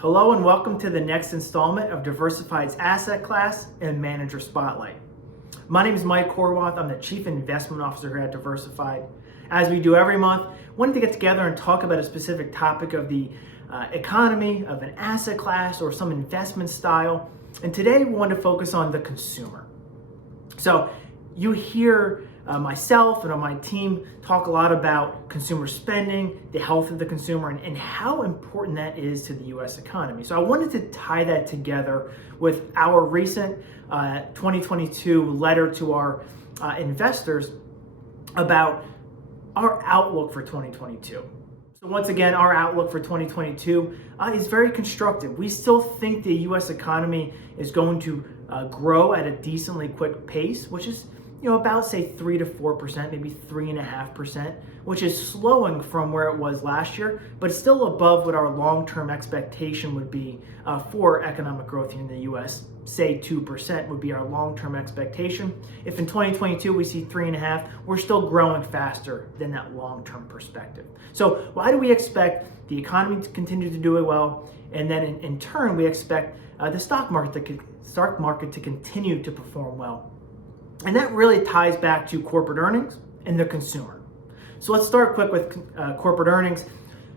Hello and welcome to the next installment of Diversified's Asset Class and Manager Spotlight. My name is Mike Horwath. I'm the Chief Investment Officer here at Diversified. As we do every month, I wanted to get together and talk about a specific topic of the economy, of an asset class, or some investment style. And today we want to focus on the consumer. So you hear myself and on my team talk a lot about consumer spending, the health of the consumer, and how important that is to the U.S. economy. So I wanted to tie that together with our recent 2022 letter to our investors about our outlook for 2022. So once again, our outlook for 2022 is very constructive. We still think the U.S. economy is going to grow at a decently quick pace, which is about say 3 to 4%, maybe 3.5%, which is slowing from where it was last year, but still above what our long-term expectation would be for economic growth here in the U.S. Say 2% would be our long-term expectation. If in 2022 we see 3.5%, we're still growing faster than that long-term perspective. So why do we expect the economy to continue to do well, and then in turn we expect the stock market to continue to perform well? And that really ties back to corporate earnings and the consumer. So let's start quick with corporate earnings.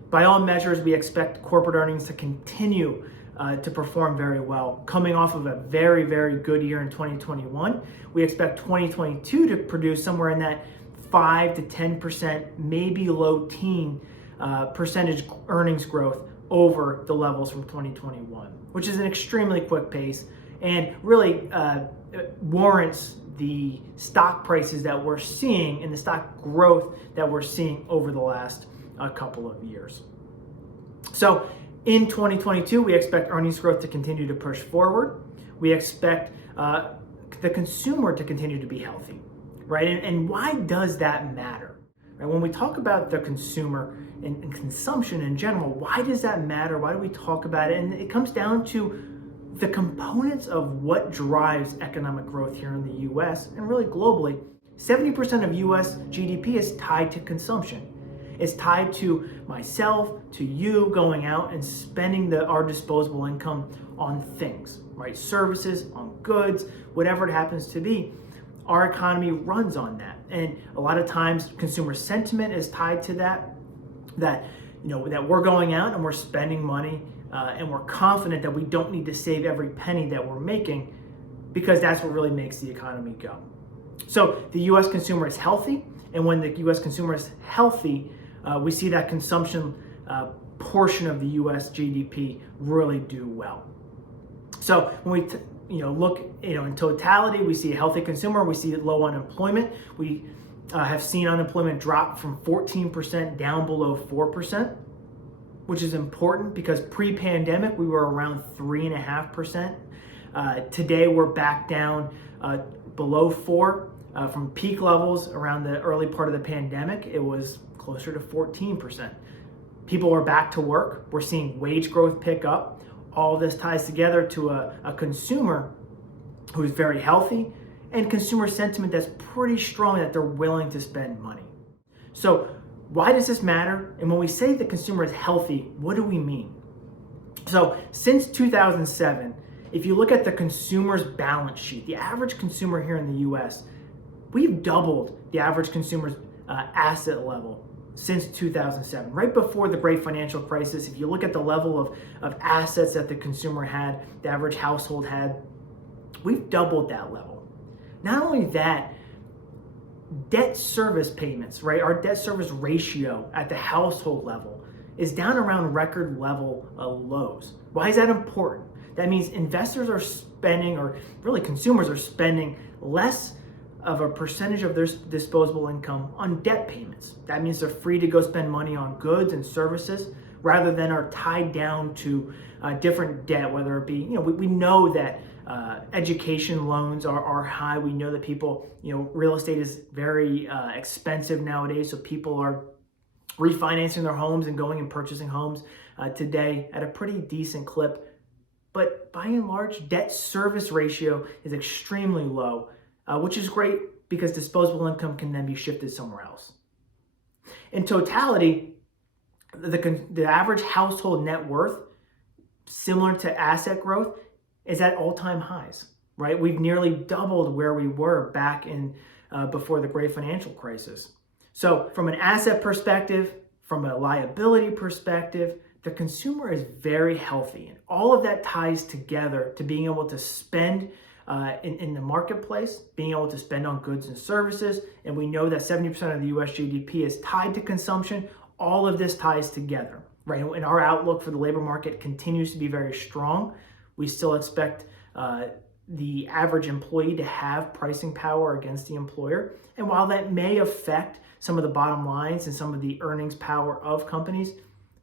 By all measures, we expect corporate earnings to continue to perform very well. Coming off of a very, very good year in 2021, we expect 2022 to produce somewhere in that 5 to 10%, maybe low teen percentage earnings growth over the levels from 2021, which is an extremely quick pace and really warrants the stock prices that we're seeing and the stock growth that we're seeing over the last couple of years. So in 2022, we expect earnings growth to continue to push forward. We expect the consumer to continue to be healthy, right? And why does that matter? Right? When we talk about the consumer and consumption in general, why does that matter? Why do we talk about it? And it comes down to the components of what drives economic growth here in the US and really globally. 70% of US GDP is tied to consumption. It's tied to myself, to you going out and spending our disposable income on things, right? Services, on goods, whatever it happens to be. Our economy runs on that. And a lot of times consumer sentiment is tied to that we're going out and we're spending money and we're confident that we don't need to save every penny that we're making, because that's what really makes the economy go. So the U.S. consumer is healthy, and when the U.S. consumer is healthy, we see that consumption portion of the U.S. GDP really do well. So when we look in totality, we see a healthy consumer, we see low unemployment. We have seen unemployment drop from 14% down below 4%. Which is important because pre-pandemic we were around 3.5%. Today we're back down below 4%. From peak levels around the early part of the pandemic, it was closer to 14%. People are back to work. We're seeing wage growth pick up. All this ties together to a consumer who is very healthy and consumer sentiment that's pretty strong that they're willing to spend money. So why does this matter? And when we say the consumer is healthy, what do we mean? So since 2007, if you look at the consumer's balance sheet, the average consumer here in the US, we've doubled the average consumer's asset level since 2007. Right before the great financial crisis, if you look at the level of assets that the consumer had, the average household had, we've doubled that level. Not only that, debt service payments, right? Our debt service ratio at the household level is down around record level lows. Why is that important? That means investors are spending, or really consumers are spending less of a percentage of their disposable income on debt payments. That means they're free to go spend money on goods and services rather than are tied down to different debt, whether it be, we know that education loans are high. We know that people, real estate is very expensive nowadays. So people are refinancing their homes and going and purchasing homes today at a pretty decent clip. But by and large, debt service ratio is extremely low, which is great because disposable income can then be shifted somewhere else. In totality, the average household net worth similar to asset growth, is at all-time highs, right? We've nearly doubled where we were back in before the great financial crisis. So from an asset perspective, from a liability perspective, the consumer is very healthy. And all of that ties together to being able to spend in the marketplace, being able to spend on goods and services. And we know that 70% of the US GDP is tied to consumption. All of this ties together, right? And our outlook for the labor market continues to be very strong. We still expect the average employee to have pricing power against the employer. And while that may affect some of the bottom lines and some of the earnings power of companies,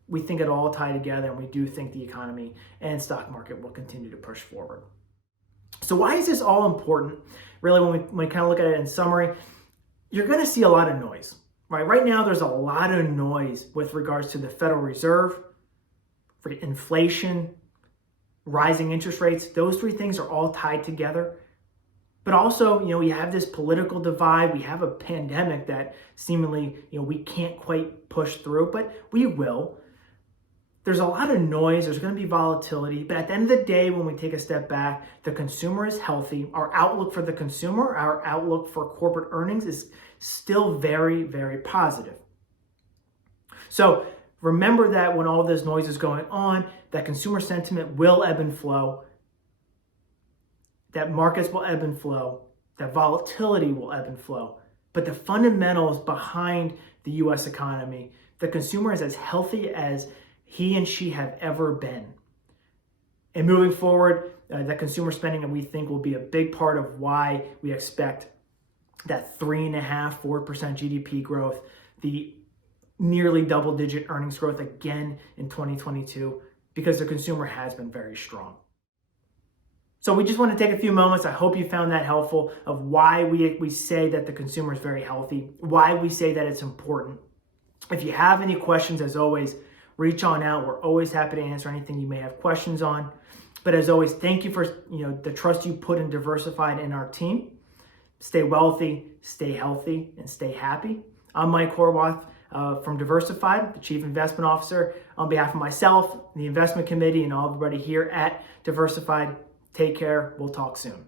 we think it all tie together, and we do think the economy and stock market will continue to push forward. So why is this all important? Really, when we kind of look at it in summary, you're going to see a lot of noise, right? Right now, there's a lot of noise with regards to the Federal Reserve, for inflation, rising interest rates. Those three things are all tied together. But also, we have this political divide. We have a pandemic that seemingly, we can't quite push through, but we will. There's a lot of noise. There's going to be volatility. But at the end of the day, when we take a step back, the consumer is healthy. Our outlook for the consumer, our outlook for corporate earnings is still very, very positive. So remember that when all this noise is going on, that consumer sentiment will ebb and flow, that markets will ebb and flow, that volatility will ebb and flow. But the fundamentals behind the U.S. economy, the consumer is as healthy as he and she have ever been. And moving forward, that consumer spending, we think, will be a big part of why we expect that 3.5%, 4% GDP growth, the nearly double-digit earnings growth again in 2022, because the consumer has been very strong. So we just want to take a few moments. I hope you found that helpful of why we say that the consumer is very healthy, why we say that it's important. If you have any questions, as always, reach on out. We're always happy to answer anything you may have questions on. But as always, thank you for the trust you put in Diversified and our team. Stay wealthy, stay healthy, and stay happy. I'm Mike Horwath from Diversified, the Chief Investment Officer. On behalf of myself, the investment committee, and all everybody here at Diversified, take care. We'll talk soon.